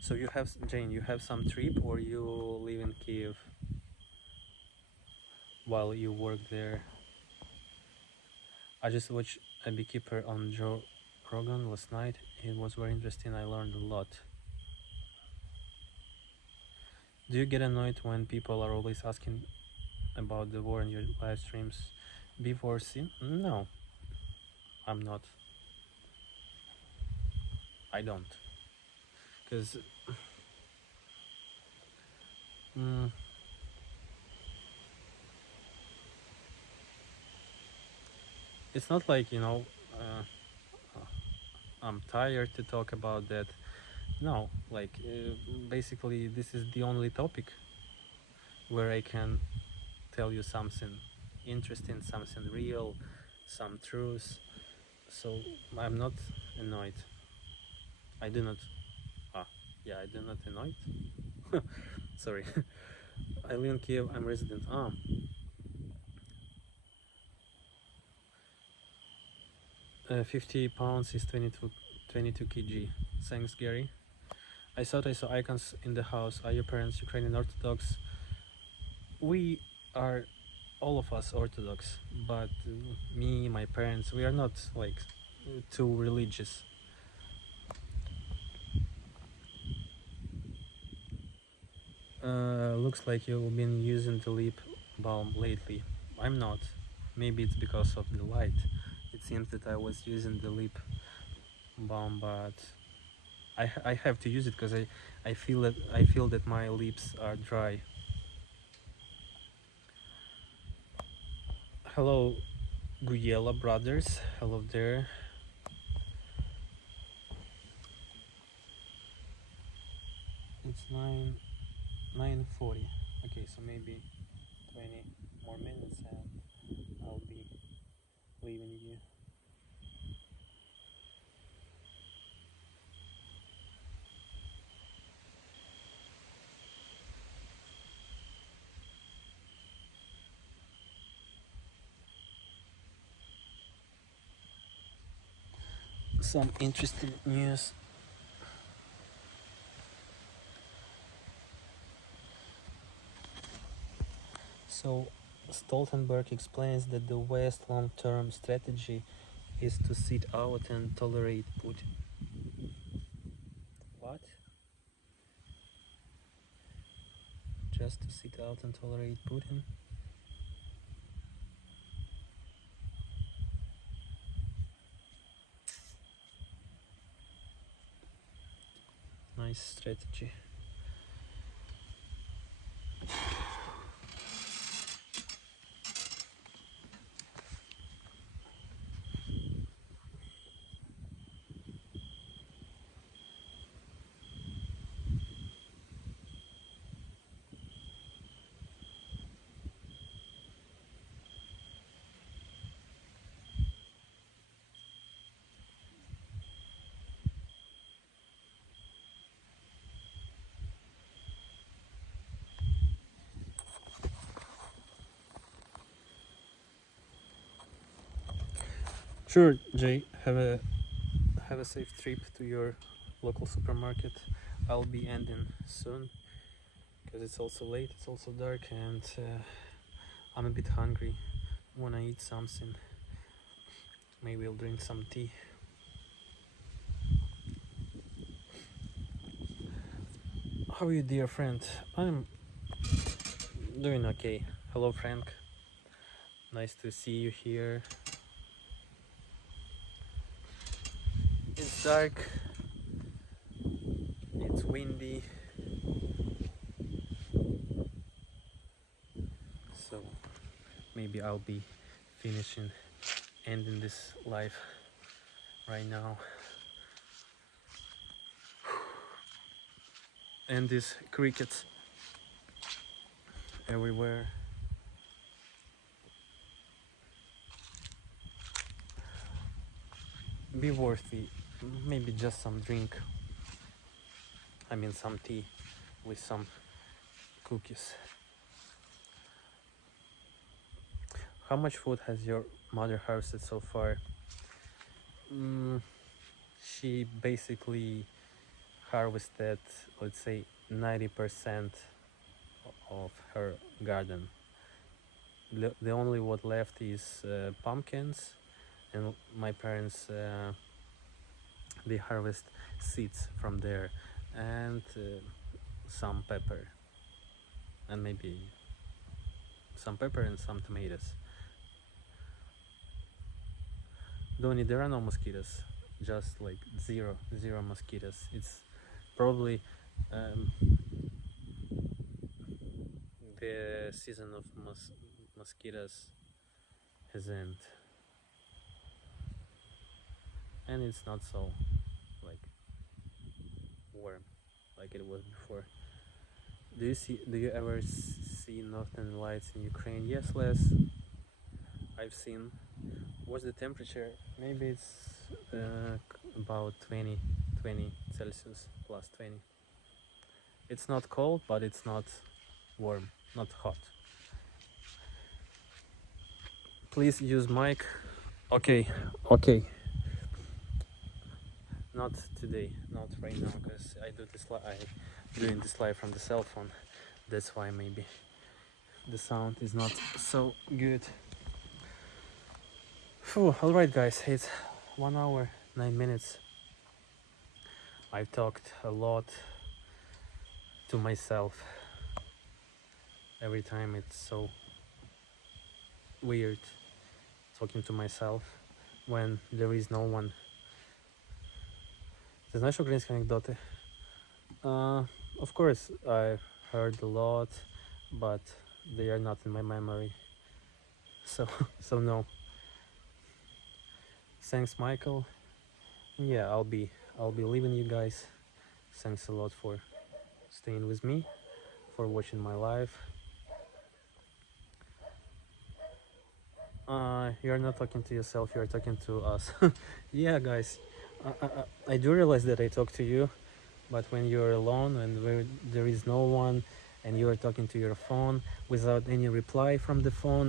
So you have, Jane, you have some trip, or you live in Kiev while you work there? I just watched a beekeeper on Joe Rogan last night. It was very interesting. I learned a lot. Do you get annoyed when people are always asking about the war in your live streams? Before scene? No, I'm not. I don't. Because it's not like, I'm tired to talk about that. No, like basically this is the only topic where I can tell you something interesting, something real, some truth. So I'm not annoyed. I do not. I do not annoyed. Sorry. I live in Kiev. I'm resident. 50 pounds is 22 kg. Thanks, Gary. I thought I saw icons in the house. Are your parents Ukrainian Orthodox? We are, all of us, Orthodox, but me, my parents, we are not like too religious. Looks like you've been using the lip balm lately. I'm not. Maybe it's because of the light. It seems that I was using the lip balm, but I have to use it because I feel that my lips are dry. Hello, Guyela brothers. Hello there. It's 9:40. Okay, so maybe 20 more minutes and I'll be leaving you. some interesting news. So Stoltenberg explains that the West's long-term strategy is to sit out and tolerate Putin. What? Just to sit out and tolerate Putin? Nice strategy. Sure, Jay. Have a safe trip to your local supermarket. I'll be ending soon because it's also late. It's also dark, and I'm a bit hungry. Wanna eat something. Maybe I'll drink some tea. How are you, dear friend? I'm doing okay. Hello, Frank. Nice to see you here. It's dark. It's windy. So maybe I'll be ending this live right now. And these crickets everywhere. Be worthy. Maybe just some drink. I mean some tea with some cookies. How much food has your mother harvested so far? She basically harvested, let's say, 90% of her garden. The only what left is pumpkins, and my parents they harvest seeds from there, and some pepper, and maybe some pepper and some tomatoes. Donny, there are no mosquitoes, just like zero mosquitoes. It's probably the season of mosquitoes has ended, and it's not so like warm like it was before. Do you ever see northern lights in Ukraine? Yes, Les, I've seen. What's the temperature? Maybe it's about 20 Celsius, plus 20. It's not cold, but it's not warm, not hot. Please use mic. Okay. Not today, not right now, because I'm doing this live from the cell phone. That's why maybe the sound is not so good. Alright guys, it's 1 hour 9 minutes. I've talked a lot to myself. Every time it's so weird talking to myself when there is no one. Ти знаєш українські анекдоти? Of course, I've heard a lot, but they are not in my memory. So no. Thanks, Michael. Yeah, I'll be leaving you guys. Thanks a lot for staying with me, for watching my live. You're not talking to yourself, you're talking to us. Yeah, guys, I do realize that I talk to you, but when you're alone and there is no one and you are talking to your phone without any reply from the phone,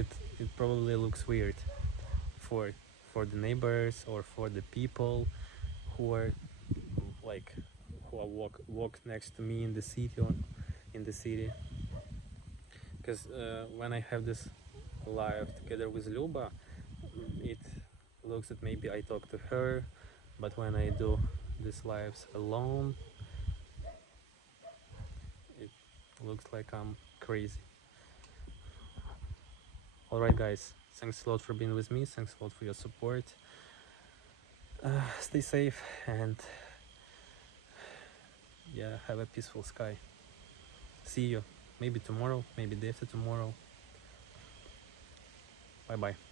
it probably looks weird for for the neighbors or for the people who are like walk next to me in the city or in the city. Because when I have this live together with Luba, it looks that maybe I talk to her, but when I do these lives alone, it looks like I'm crazy. Alright guys, thanks a lot for being with me, thanks a lot for your support. Stay safe and yeah, have a peaceful sky. See you maybe tomorrow, maybe day after tomorrow. Bye bye.